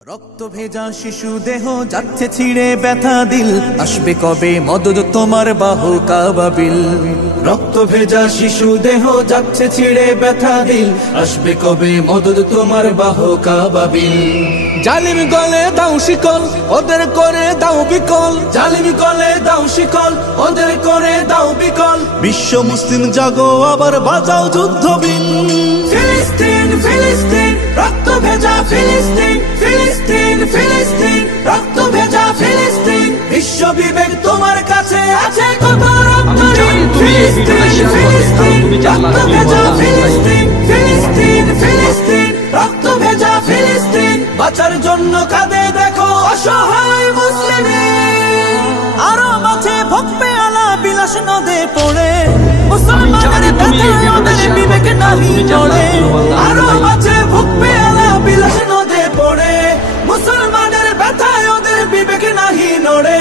রক্ত ভেজা শিশু দেহ যাচ্ছে ছিঁড়ে ব্যথা দিল, আসবে কবে মদদ তোমার বাহু কাবাবিল। রক্ত ভেজা শিশু দেহ যাচ্ছে ছিঁড়ে ব্যথা দিল, আসবে কবে মদদ তোমার বাহু কাবাবিল। জালিম গলে দাও শিকল, ওদের করে দাও বিকল। জালিম গলে দাও শিকল, ওদের করে দাও বিকল। বিশ্ব মুসলিম জাগো আবার বাজাও যুদ্ধবিন। ফিলিস্তিন ফিলিস্তিন রক্ত ভেজা ফিলিস্তিন, ফিলিস্তিন ফিলিস্তিন রক্ত ভেজা ফিলিস্তিন। বিশ্ব বিবেক তোমার কাছে আছে কত রক্তঋণ। ফিলিস্তিন ফিলিস্তিন রক্ত ভেজা ফিলিস্তিন, ফিলিস্তিন ফিলিস্তিন রক্ত ভেজা ফিলিস্তিন। বাঁচার জন্য কাঁদে দেখো অসহায় মুসলিম। আরো মাঝে ভোগবে আলা বিলাস নদে পড়ে, মুসলমানের ব্যথায় ওদের বিবেক নাহি নড়ে। আরো মাঝে ভোগবে আলা বিলাস নদে পড়ে, মুসলমানের ব্যথায় ওদের বিবেক নাহি নড়ে।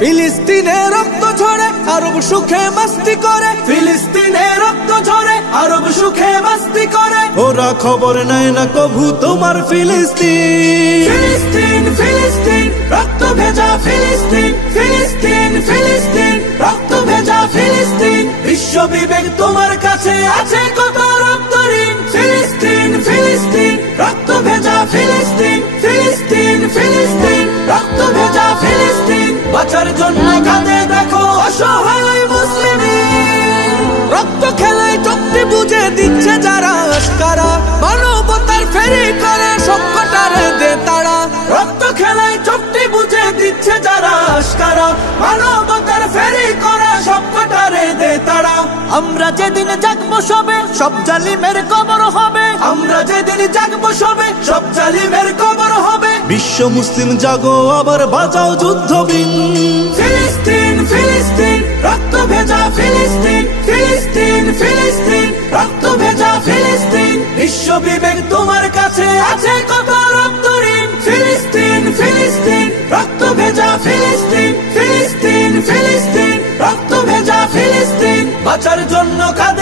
ফিলিস্তিনে রক্ত ঝরে আরব সুখে মাস্তি করে, ফিলিস্তিনে রক্ত ঝরে আরব সুখে মাস্তি করে। ওরা খবর নেয় না কভু তোমার ফিলিস্তিন। ফিলিস্তিন ফিলিস্তিন রক্ত ভেজা ফিলিস্তিন, ফিলিস্তিন ফিলিস্তিন রক্ত ভেজা ফিলিস্তিন। বিশ্ব বিবেক তোমার কাছে আছে কত রক্তঋণ। ফিলিস্তিন ফিলিস্তিন রক্ত ভেজা ফিলিস্তিন, ফিলিস্তিন ফিলিস্তিন রক্ত ভেজা ফিলিস্তিন। বাঁচার জন্য কাঁদে দেখো অসহায় মুসলিম। রক্ত খেলায় চোখটি বুঝে দিচ্ছে যারা আশকারা, মানবতার ফেরি করে সবকটারে দে তারা। রক্ত খেলায় চোখটি বুঝে দিচ্ছে যারা আশকারা, মানবতার ফেরি করে সবকটারে দে তারা। আমরা যেদিন জাগবো সবে সব জালিমের কবর হবে, আমরা যেদিন জাগবো সবে সব জালিমের কবর হবে। বিশ্ব মুসলিম জাগো আবার বাজাও যুদ্ধবিন। ফিলিস্তিন ফিলিস্তিন রক্ত ভেজা ফিলিস্তিন, ফিলিস্তিন ফিলিস্তিন রক্ত ভেজা ফিলিস্তিন। বিশ্ব বিবেক তোমার কাছে আছে কত রক্তঋণ। ফিলিস্তিন ফিলিস্তিন রক্ত ভেজা ফিলিস্তিন, ফিলিস্তিন ফিলিস্তিন রক্ত ভেজা ফিলিস্তিন। বাঁচার জন্য কাঁদে